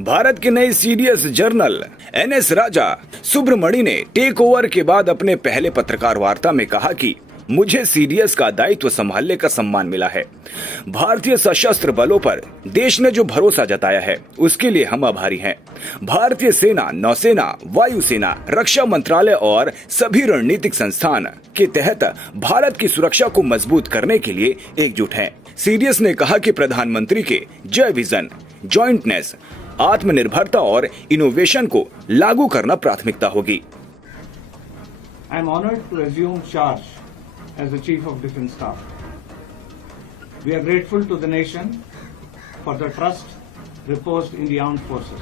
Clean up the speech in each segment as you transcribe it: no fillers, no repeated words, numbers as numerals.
भारत के नए CDS journal NS राजा सुब्रमणी ने टेक ओवर के बाद अपने पहले पत्रकार वार्ता में कहा कि मुझे सीडीएस का दायित्व संभालने का सम्मान मिला है। भारतीय सशस्त्र बलों पर देश ने जो भरोसा जताया है उसके लिए हम आभारी हैं। भारतीय सेना, नौसेना, वायुसेना, रक्षा मंत्रालय और सभी रणनीतिक संस्थान के तहत भारत की सुरक्षा को मजबूत करने के लिए एकजुट हैं। सीडीएस ने कहा कि प्रधानमंत्री के जय विजन, जॉइंटनेस, आत्मनिर्भरता और इनोवेशन को लागू करना प्राथमिकता होगी। I am honored to assume charge as the Chief of Defence Staff. We are grateful to the nation for the trust reposed in the armed forces.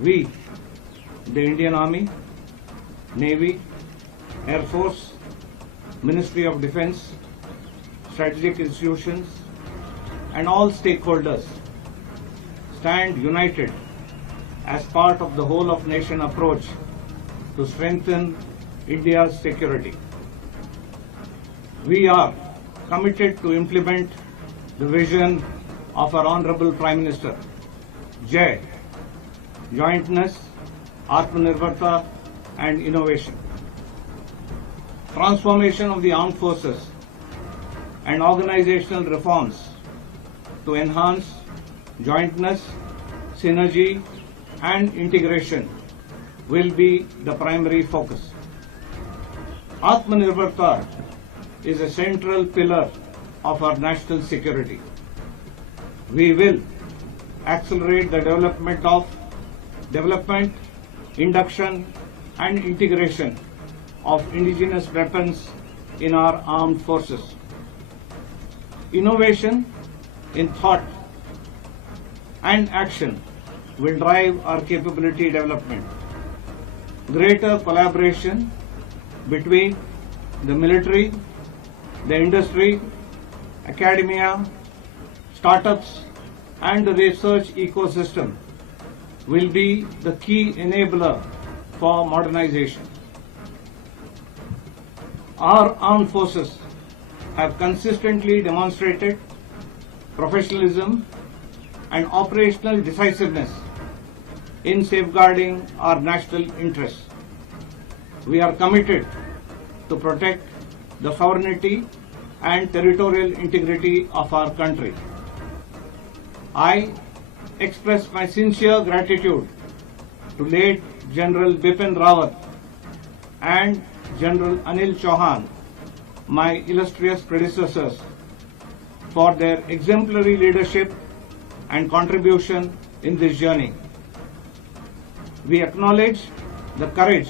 We, the Indian Army, Navy, Air Force, Ministry of Defence, strategic institutions, and all stakeholders stand united as part of the whole of nation approach to strengthen India's security. We are committed to implement the vision of our Honorable Prime Minister, Jai, jointness, Atmanirbharta and innovation. Transformation of the armed forces and organizational reforms to enhance jointness, synergy and integration will be the primary focus. Atmanirbharta is a central pillar of our national security. We will accelerate the development, induction and integration of indigenous weapons in our armed forces. Innovation in thought and action will drive our capability development. Greater collaboration between the military, the industry, academia, startups and the research ecosystem will be the key enabler for modernization. Our armed forces have consistently demonstrated professionalism and operational decisiveness in safeguarding our national interests. We are committed to protect the sovereignty and territorial integrity of our country. I express my sincere gratitude to late General Bipin Rawat and General Anil Chauhan, my illustrious predecessors, for their exemplary leadership and contribution in this journey. We acknowledge the courage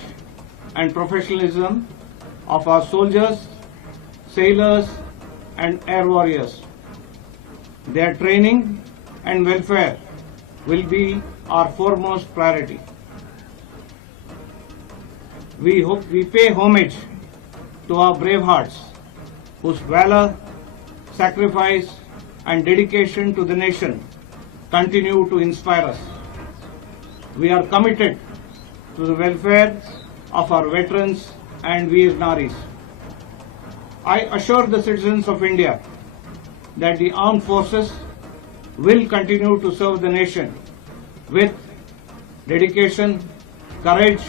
and professionalism of our soldiers, sailors and air warriors. Their training and welfare will be our foremost priority. We pay homage to our brave hearts whose valor, sacrifice and dedication to the nation continue to inspire us. We are committed to the welfare of our veterans and Veer Naris. I assure the citizens of India that the armed forces will continue to serve the nation with dedication, courage,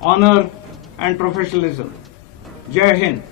honor and professionalism. Jai Hind.